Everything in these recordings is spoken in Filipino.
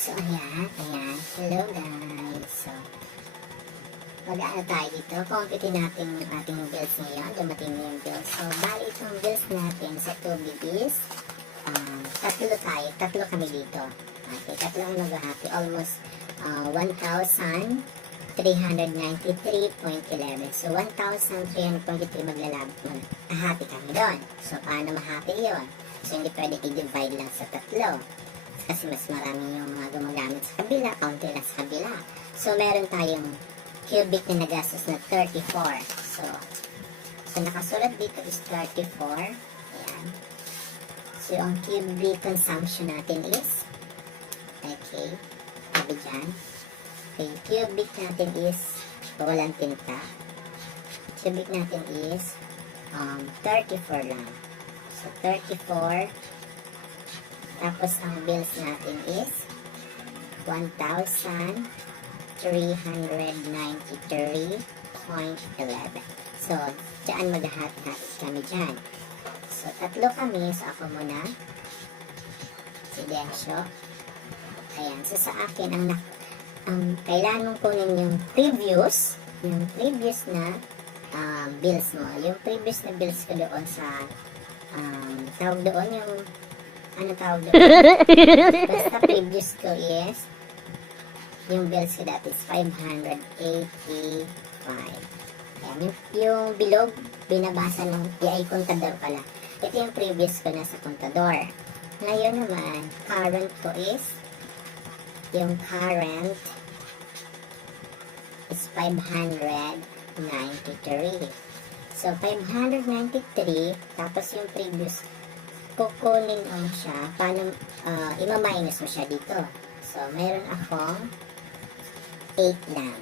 So, ayan. Hello guys. So, mag-ano tayo dito. Computin natin yung ating bills ngayon. Dumating na yung bills. So, bali itong bills natin sa tubig is tatlo kami dito. Okay, tatlo ang maghahati. Almost 1,393.11. So, 1,323 maghahati kami doon. So, paano mahati yun? So, hindi pwede i-divide lang sa tatlo. Kasi mas marami yung mga gumagamit sa kabila, kaunti lang sa kabila. So, meron tayong cubic na nagastos na 34. So nakasulat dito is 34. Ayan. So, ang cubic consumption natin is, okay, sabi dyan. Okay, cubic natin is, walang tinta. Cubic natin is 34 lang. So, 34. Tapos, ang bills natin is 1,393.11. So, dyan maghahati-hati kami dyan. So, tatlo kami. So, ako muna. Si Densyo. Ayan. So, sa akin, ang kailangan mong kunin yung previous na bills mo. Yung previous na bills ko doon sa tawag doon yung tawag doon? Basta previous ko is yung bills ko dati is 585. Ayan, yung bilog binabasa ng Contador pala. Ito yung previous ko na sa Contador. Ngayon naman, current ko is yung current is 593. So, 593 tapos yung previous kukunin mo siya, paano ima-minus mo siya dito. So, meron akong 8 lang.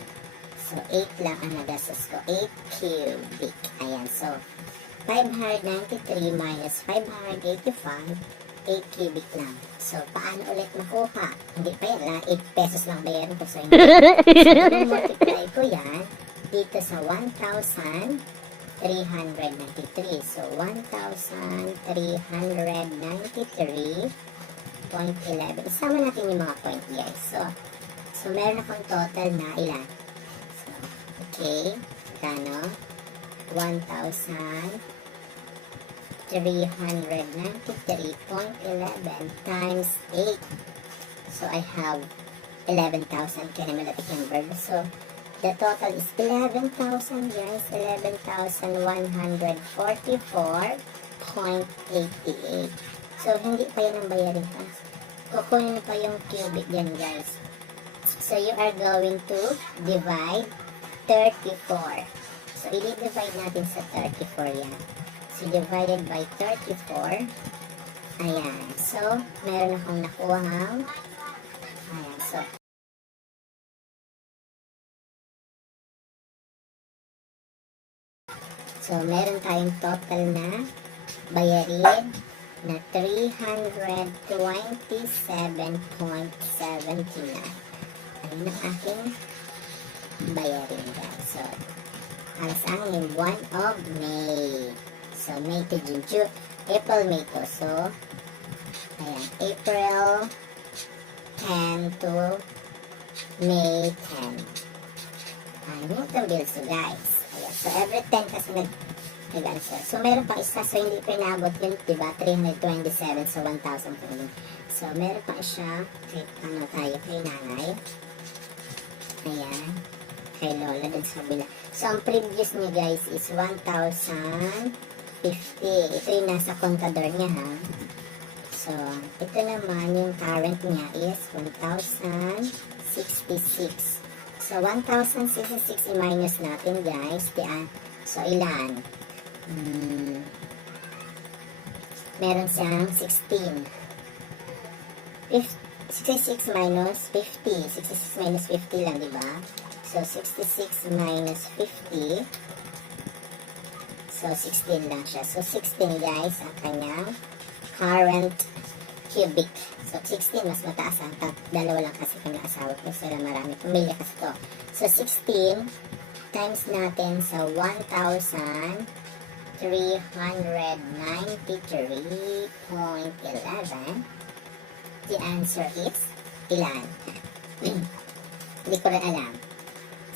So, 8 lang ang nagastos ko. 8 cubic. Ayan. So, 593 minus 585, 8 cubic lang. So, paano ulit makuha? Hindi pa yan. 8 pesos lang bayarin ko. So, hindi. So, multiply ko yan dito sa 1,393. So, 1,393.11. Isama natin yung mga point guys. So meron akong total na ilan? So, okay. Kano? 1,393.11 times 8. So, I have 11,000 kilometric number. So, the total is 11,000 guys. 11,144.88. So, hindi pa yan ang bayarin pa. Kukunin pa yung cubic yan guys. So, you are going to divide 34. So, i-divide natin sa 34 yan. So, divided by 34. Ayan. So, meron akong nakuha ng ayan. So, meron tayong total na bayarin na 327.79. Ayun ang aking bayarin guys. So, ang sa akin yung 1 of May. So, May to June, April, May to. So, ayan, April 10 to May 10. Ayun yung bills so guys. Ayan, so, every 10 kasi nag-answer. So, meron pang isa. So, hindi pa inabot yun, diba? 327. So, 1,000 po yun. So, meron pa siya. Kay, kay nanay. Ayan. Kay lola dun sa bila. So, ang previous niya guys is 1,050. Ito yung nasa Contador niya ha. So, ito naman yung current niya is 1,066. So, 1,066 i-minus natin guys. So, ilan? Meron siyang 16. 66 minus 50. 66 minus 50 lang, diba? So, 66 minus 50. So, 16 lang siya. So, 16 guys, ang kanyang current cubic. So, 16 mas mataas. Dalawa lang kasi kami asawa ko. Sila marami. Pamilya kasi to. So, 16 times natin sa 1,393.11. The answer is ilan? Hindi ko rin alam.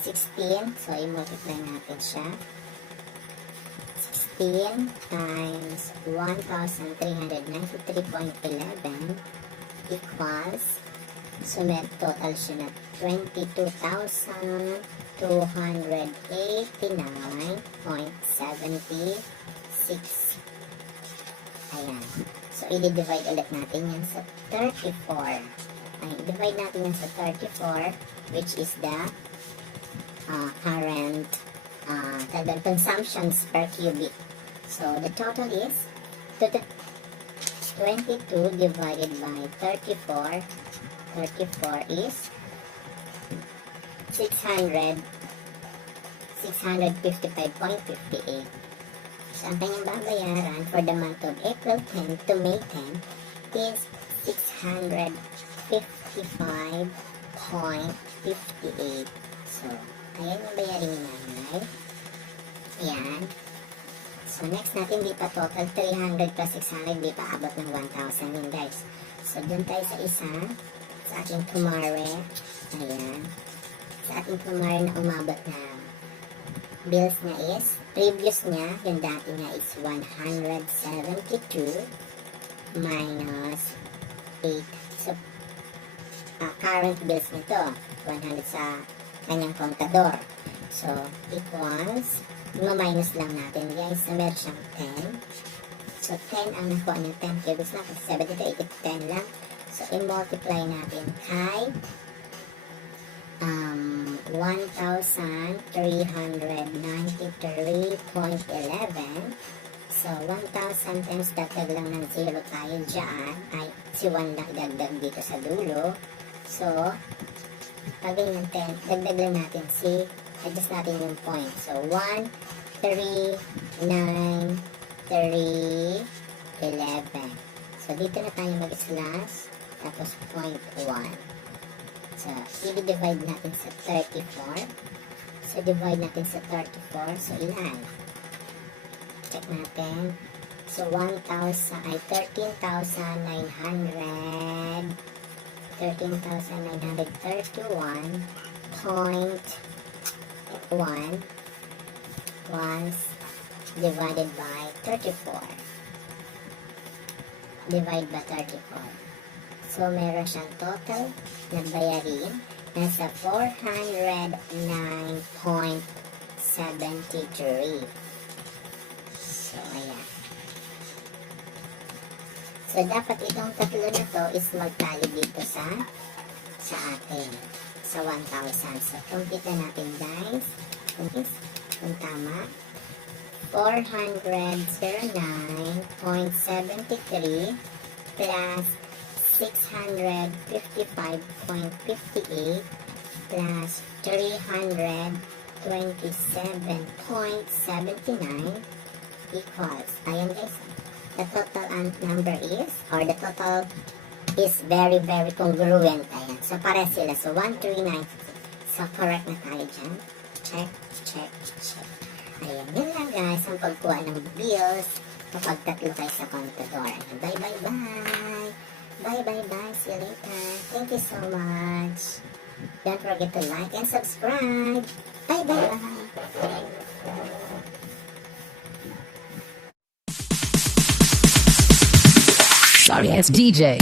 16. So, i-multiply natin siya. 16 times 1,393.11 equals, so may total siya na 22,289.76. Ayan. So, i-divide ulit natin yan sa 34. Ay, divide natin yan sa 34, which is the current consumptions per cubic. So, the total is 22 divided by 34. 34 is 655.58. So, ang kanyang babayaran for the month of April 10 to May 10 is 655.58. So, ayan yung bayarin ni nanay. Ayan. So, next natin, di pa total 300 plus 600, di pa abot ng 1,000 yun, guys. So, dun tayo sa isa, sa ating kumare. Ayan. Sa ating kumare na umabot na bills niya is, previous niya, yung dati niya is 172 minus 8. So, current bills nito, 100 sa kanyang Contador. So, equals, minus lang natin, guys. So, meron siyang 10. So, 10 ang nakuha niya, 10 cubics lang. Kasi 70 to 80, 10 lang. So, i-multiply natin kay 1,393.11. So, 1,000 times dagdag lang ng 0 tayo dyan. Ay, si 1 lang dagdag dito sa dulo. So, pag ganyan 10, dagdag lang natin si, adjust natin yung point. So, 1, 3, 9, 3, 11. So, dito na tayo mag-slash, tapos 0.1. So, i-divide natin sa 34. So, divide natin sa 34. So, ilan? Check natin. So, 13,931 was divided by 34. Divide by 34. So, meron siyang total na bayarin nasa 409.73. So, ayan. So, dapat itong tatlo na to is magtali dito sa atin. Sa 1,000. So, complete na natin, guys. Kung tama. 409.73 plus 655.58 plus 327.79 equals, ayan guys, the total number is, or the total is very, very congruent. Ayan. So, pare sila. So, 139. So, correct na tayo dyan. Check, check, check. Ayan. Yun lang guys, ang pagkuha ng bills kapag tatlo kayo sa Contador. Ayan. Bye, bye, bye. Bye, bye, bye. See you later. Thank you so much. Don't forget to like and subscribe. Bye, bye, bye. Sorry, it's DJ.